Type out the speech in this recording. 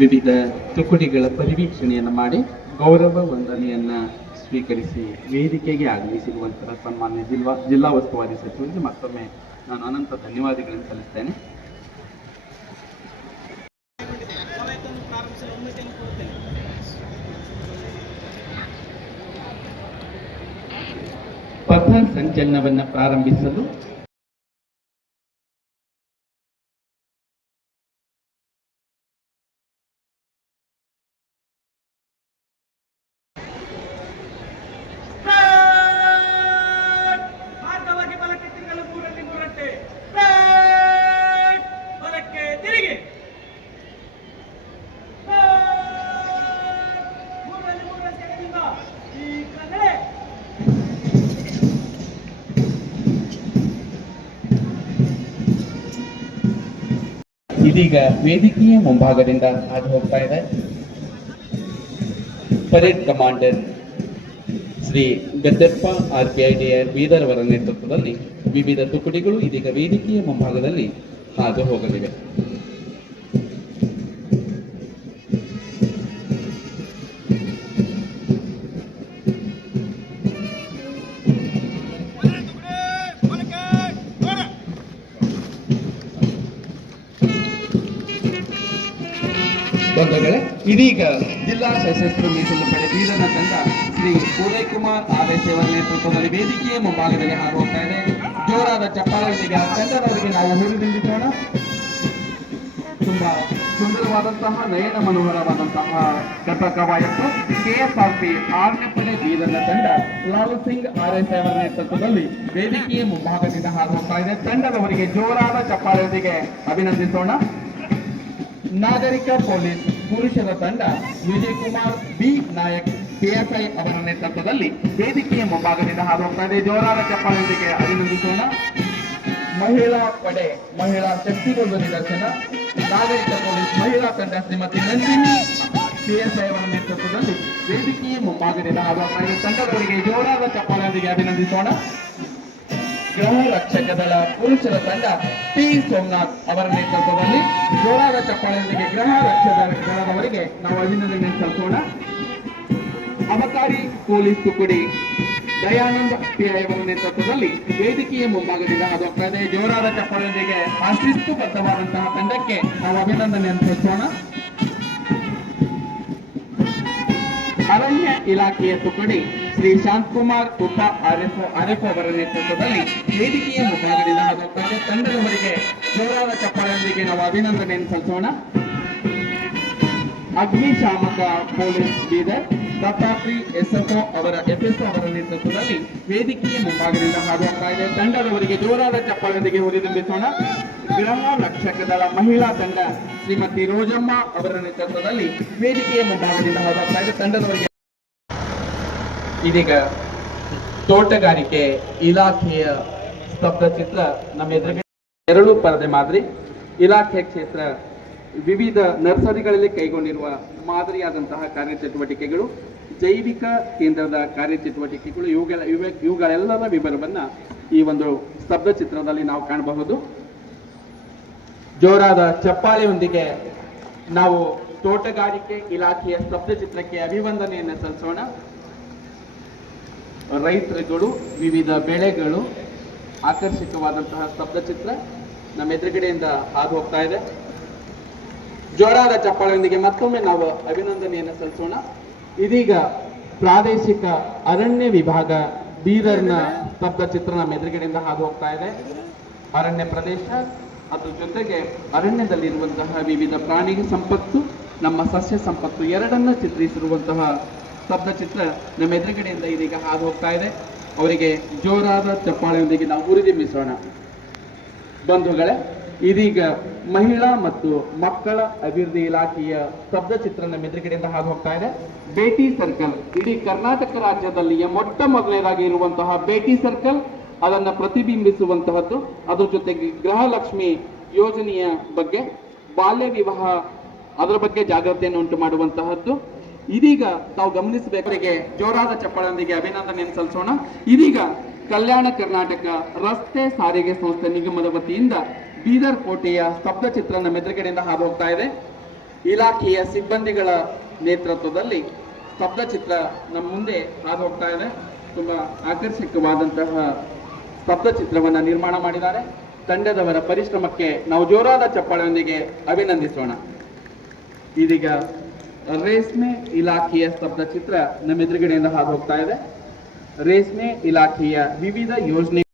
ವಿವಿಧ ತುಕುಡಿಗಳ ಪರಿವೀಕ್ಷಣೆಯನ್ನು ಮಾಡಿ ಗೌರವ ವಂದನೆಯನ್ನು ಸ್ವೀಕರಿಸಿ ವೇದಿಕೆಗೆ ಆಗಮಿಸಿರುವಂತಹ ಸನ್ಮಾನ್ಯ ಜಿಲ್ಲಾ ಉಸ್ತುವಾರಿ ಸಚಿವರಿಗೆ ಮತ್ತೊಮ್ಮೆ ನಾನು ಅನಂತ ಧನ್ಯವಾದಗಳನ್ನು ಸಲ್ಲಿಸ್ತೇನೆ. ಪಥ ಸಂಚಲನವನ್ನು ಪ್ರಾರಂಭಿಸಲು ಇದೀಗ ವೇದಿಕೆಯ ಮುಂಭಾಗದಿಂದ ಹಾದು ಹೋಗ್ತಾ ಇದೆ parade commander Shri Gaddeppa RPIDR Bidar ಅವರ ನೇತೃತ್ವದಲ್ಲಿ ವಿವಿಧ ತುಕುಡಿಗಳು ಇದೀಗ ವೇದಿಕೆಯ ಮುಂಭಾಗದಲ್ಲಿ ಹಾದು ಹೋಗಲಿವೆ. ಬಂಧುಗಳೇ, ಇದೀಗ ಜಿಲ್ಲಾ ಸಶಸ್ತ್ರ ಮೀಸಲು ಪಡೆ ಬೀದರ್ನ ತಂಡ ಶ್ರೀ ಉದಯ್ ಕುಮಾರ್ RS ಅವರ ನೇತೃತ್ವದಲ್ಲಿ ವೇದಿಕೆಯ ಮುಂಭಾಗದಲ್ಲಿ ಹಾದು ಹೋಗ್ತಾ ಇದೆ. ಜೋರಾದ ಚಪ್ಪಾಳೆಯೊಂದಿಗೆ ತಂಡದವರಿಗೆ ನಾವು ಹುರಿದುಂಬಿಸೋಣ. ತುಂಬಾ ಸುಂದರವಾದಂತಹ ನಯನ ಮನೋಹರವಾದಂತಹ ಕಥಕವಾಯಿತು. KSRP 6ನೇ ಪಡೆ ಬೀದರ್ನ ತಂಡ ಲಾಲು ಸಿಂಗ್ RS ಅವರ ನೇತೃತ್ವದಲ್ಲಿ ವೇದಿಕೆಯ ಮುಂಭಾಗದಿಂದ ಹಾದು ಹೋಗ್ತಾ ಇದೆ. ತಂಡದವರಿಗೆ ಜೋರಾದ ಚಪ್ಪಾಳೆಯೊಂದಿಗೆ ಅಭಿನಂದಿಸೋಣ. ನಾಗರಿಕ ಪೊಲೀಸ್ ಪುರುಷರ ತಂಡ ವಿಜಯ್ ಕುಮಾರ್ B ನಾಯಕ್ PSI ಅವರ ನೇತೃತ್ವದಲ್ಲಿ ವೇದಿಕೆಯ ಮುಂಭಾಗದಿಂದ ಹಾದು ಹೋಗ್ತಾ ಇದೆ. ಜೋರಾದ ಚಪ್ಪಾಳೆಯೊಂದಿಗೆ ಅಭಿನಂದಿಸೋಣ. ಮಹಿಳಾ ಪಡೆ ಮಹಿಳಾ ಶಕ್ತಿಗೊಂದು ನಿದರ್ಶನ ನಾಗರಿಕ ಪೊಲೀಸ್ ಮಹಿಳಾ ತಂಡ ಶ್ರೀಮತಿ ನಂದಿನಿ PSI ಅವರ ನೇತೃತ್ವದಲ್ಲಿ ವೇದಿಕೆಯ ಮುಂಭಾಗದಿಂದ ಹಾದು ಹೋಗ್ತಾ ಇದೆ. ತಂಡದವರಿಗೆ ಜೋರಾದ ಚಪ್ಪಾಳೆಯೊಂದಿಗೆ ಅಭಿನಂದಿಸೋಣ. ಗೃಹ ರಕ್ಷಕ ದಳ ಪುರುಷರ ತಂಡ T ಸೋಮನಾಥ್ ಅವರ ನೇತೃತ್ವದಲ್ಲಿ ಜೋರಾದ ಚಪ್ಪಾಳೆಯೊಂದಿಗೆ ಗೃಹ ರಕ್ಷಕ ದಳದವರಿಗೆ ನಾವು ಅಭಿನಂದನೆ ಸಲ್ಲಿಸೋಣ. ಅಬಕಾರಿ ಪೊಲೀಸ್ ತುಕುಡಿ ದಯಾನಂದ್ PI ಅವರ ನೇತೃತ್ವದಲ್ಲಿ ವೇದಿಕೆಯ ಮುಂಭಾಗದಿಂದ ಹಾದು ಹೋಗ್ತಾ ಇದೆ. ಜೋರಾದ ಚಪ್ಪಾಳೆಯೊಂದಿಗೆ ಆ ಶಿಸ್ತುಬದ್ಧವಾದಂತಹ ತಂಡಕ್ಕೆ ನಾವು ಅಭಿನಂದನೆಯನ್ನು ಸಲ್ಲಿಸೋಣ. ಅರಣ್ಯ ಇಲಾಖೆಯ ತುಕಡಿ ಶ್ರೀ ಶಾಂತಕುಮಾರ್ ಕುಪ್ಪ RF ಅವರ ನೇತೃತ್ವದಲ್ಲಿ ವೇದಿಕೆಯ ಮುಂಭಾಗದಿಂದ ಹಾದು ಹೋಗ್ತಾ ಇದೆ. ತಂಡದವರಿಗೆ ಜೋರಾದ ಚಪ್ಪಾಳೆಯೊಂದಿಗೆ ನಾವು ಅಭಿನಂದನೆಯನ್ನು ಸಲ್ಲಿಸೋಣ. ಅಗ್ನಿಶಾಮಕ ಪೊಲೀಸ್ ಬೀದರ್ ದತ್ತಾತ್ರಿ FSO ಅವರ ನೇತೃತ್ವದಲ್ಲಿ ವೇದಿಕೆಯ ಮುಂಭಾಗದಿಂದ ಹಾದು ಹೋಗ್ತಾ ಇದೆ. ತಂಡದವರಿಗೆ ಜೋರಾದ ಚಪ್ಪಾಳೆಯೊಂದಿಗೆ ಹುರಿದುಂಬಿಸೋಣ. ಗೃಹ ರಕ್ಷಕ ದಳ ಮಹಿಳಾ ತಂಡ ಶ್ರೀಮತಿ ರೋಜಮ್ಮ ಅವರ ನೇತೃತ್ವದಲ್ಲಿ ವೇದಿಕೆಯ ಮುಂಭಾಗದಿಂದ ಹಾದು ಹೋಗ್ತಾ ಇದೆ. ತಂಡದವರಿಗೆ ಇದೀಗ ತೋಟಗಾರಿಕೆ ಇಲಾಖೆಯ ಸ್ತಬ್ಧ ಚಿತ್ರ ನಮ್ಮ ಎದುರಿಗೆ ಎರಡು ಪರದೆ ಮಾದರಿ ಇಲಾಖೆ ಕ್ಷೇತ್ರ ವಿವಿಧ ನರ್ಸರಿಗಳಲ್ಲಿ ಕೈಗೊಂಡಿರುವ ಮಾದರಿಯಾದಂತಹ ಕಾರ್ಯಚಟುವಟಿಕೆಗಳು ಜೈವಿಕ ಕೇಂದ್ರದ ಕಾರ್ಯಚಟುವಟಿಕೆಗಳು ಇವುಗಳೆಲ್ಲರ ವಿವರವನ್ನ ಈ ಒಂದು ಸ್ತಬ್ಧ ಚಿತ್ರದಲ್ಲಿ ನಾವು ಕಾಣಬಹುದು. ಜೋರಾದ ಚಪ್ಪಾಳೆಯೊಂದಿಗೆ ನಾವು ತೋಟಗಾರಿಕೆ ಇಲಾಖೆಯ ಸ್ತಬ್ಧ ಚಿತ್ರಕ್ಕೆ ಅಭಿವಂದನೆಯನ್ನು ಸಲ್ಲಿಸೋಣ. ರೈತರುಗಳು ವಿವಿಧ ಬೆಳೆಗಳು ಆಕರ್ಷಕವಾದಂತಹ ಸ್ತಬ್ಧ ಚಿತ್ರ ನಮ್ಮ ಎದುರುಗಡೆಯಿಂದ ಹಾದು ಹೋಗ್ತಾ ಇದೆ. ಜೋರಾದ ಚಪ್ಪಾಳೆಯೊಂದಿಗೆ ಮತ್ತೊಮ್ಮೆ ನಾವು ಅಭಿನಂದನೆಯನ್ನು ಸಲ್ಲಿಸೋಣ. ಇದೀಗ ಪ್ರಾದೇಶಿಕ ಅರಣ್ಯ ವಿಭಾಗ ಬೀದರ್ನ ಸ್ತಬ್ಧ ಚಿತ್ರ ನಮ್ಮ ಎದುರುಗಡೆಯಿಂದ ಹಾದು ಹೋಗ್ತಾ ಇದೆ. ಅರಣ್ಯ ಪ್ರದೇಶ ಅದ್ರ ಜೊತೆಗೆ ಅರಣ್ಯದಲ್ಲಿರುವಂತಹ ವಿವಿಧ ಪ್ರಾಣಿ ಸಂಪತ್ತು ನಮ್ಮ ಸಸ್ಯ ಸಂಪತ್ತು ಎರಡನ್ನ ಚಿತ್ರಿಸಿರುವಂತಹ ಸ್ತಬ್ಧ ಚಿತ್ರ ನಮ್ಮ ಎದುರುಗಡೆಯಿಂದ ಇದೀಗ ಹಾದು ಹೋಗ್ತಾ ಇದೆ. ಅವರಿಗೆ ಜೋರಾದ ಚಪ್ಪಾಳೆಯೊಂದಿಗೆ ನಾವು ಹುರಿದುಂಬಿಸೋಣ. ಬಂಧುಗಳೇ, ಇದೀಗ ಮಹಿಳಾ ಮತ್ತು ಮಕ್ಕಳ ಅಭಿವೃದ್ಧಿ ಇಲಾಖೆಯ ಸ್ತಬ್ಧ ಚಿತ್ರ ನಮ್ಮ ಎದುರುಗಡೆಯಿಂದ ಹಾದು ಹೋಗ್ತಾ ಇದೆ. ಬೇಟಿ ಸರ್ಕಲ್ ಇಡೀ ಕರ್ನಾಟಕ ರಾಜ್ಯದಲ್ಲಿಯ ಮೊಟ್ಟ ಮೊದಲನೇದಾಗಿ ಇರುವಂತಹ ಬೇಟಿ ಸರ್ಕಲ್ ಅದನ್ನು ಪ್ರತಿಬಿಂಬಿಸುವಂತಹದ್ದು. ಅದ್ರ ಜೊತೆಗೆ ಗೃಹಲಕ್ಷ್ಮಿ ಯೋಜನೆಯ ಬಗ್ಗೆ ಬಾಲ್ಯ ವಿವಾಹ ಅದರ ಬಗ್ಗೆ ಜಾಗೃತಿಯನ್ನು ಉಂಟು ಮಾಡುವಂತಹದ್ದು. ಇದೀಗ ತಾವು ಗಮನಿಸಬೇಕರಿಗೆ ಜೋರಾದ ಚಪ್ಪಾಳೆಯೊಂದಿಗೆ ಅಭಿನಂದನೆಯನ್ನು ಸಲ್ಲಿಸೋಣ. ಇದೀಗ ಕಲ್ಯಾಣ ಕರ್ನಾಟಕ ರಸ್ತೆ ಸಾರಿಗೆ ಸಂಸ್ಥೆ ನಿಗಮದ ವತಿಯಿಂದ ಬೀದರ್ ಕೋಟೆಯ ಸ್ತಬ್ಧ ಚಿತ್ರ ನಮ್ಮ ಎದುರುಗಡೆಯಿಂದ ಹಾದು ಹೋಗ್ತಾ ಇದೆ. ಇಲಾಖೆಯ ಸಿಬ್ಬಂದಿಗಳ ನೇತೃತ್ವದಲ್ಲಿ ಸ್ತಬ್ಧಚಿತ್ರ ನಮ್ಮ ಮುಂದೆ ಹಾದು ಹೋಗ್ತಾ ಇದೆ. ತುಂಬಾ ಆಕರ್ಷಕವಾದಂತಹ ಸ್ತಬ್ಧಚಿತ್ರವನ್ನು ನಿರ್ಮಾಣ ಮಾಡಿದ್ದಾರೆ. ತಂಡದವರ ಪರಿಶ್ರಮಕ್ಕೆ ನಾವು ಜೋರಾದ ಚಪ್ಪಾಳೆಯೊಂದಿಗೆ ಅಭಿನಂದಿಸೋಣ. ಇದೀಗ ರೇಷ್ಮೆ ಇಲಾಖೆಯ ಸ್ತಬ್ಧಚಿತ್ರ ನಮ್ಮ ಎದುರುಗಡೆಯಿಂದ ಹಾದು ಹೋಗ್ತಾ ಇದೆ. ರೇಷ್ಮೆ ಇಲಾಖೆಯ ವಿವಿಧ ಯೋಜನೆ